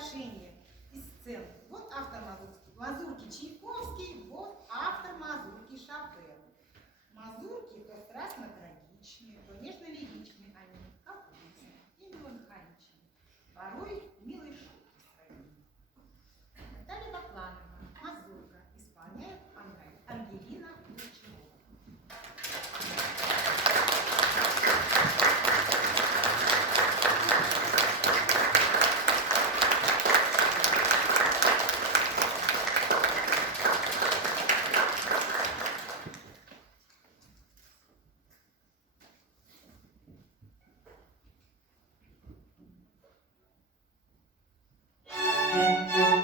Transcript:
украшения из сцен. Вот автор мазурки Чайковский, вот автор мазурки Шопен. Мазурки то страстно трагичные, то нежно-лиричные они, капризные и меланхоличные. Порой милой шутки свои. Наталья Бакланова, мазурка, исполняет Ангелина Гурчева. Thank you.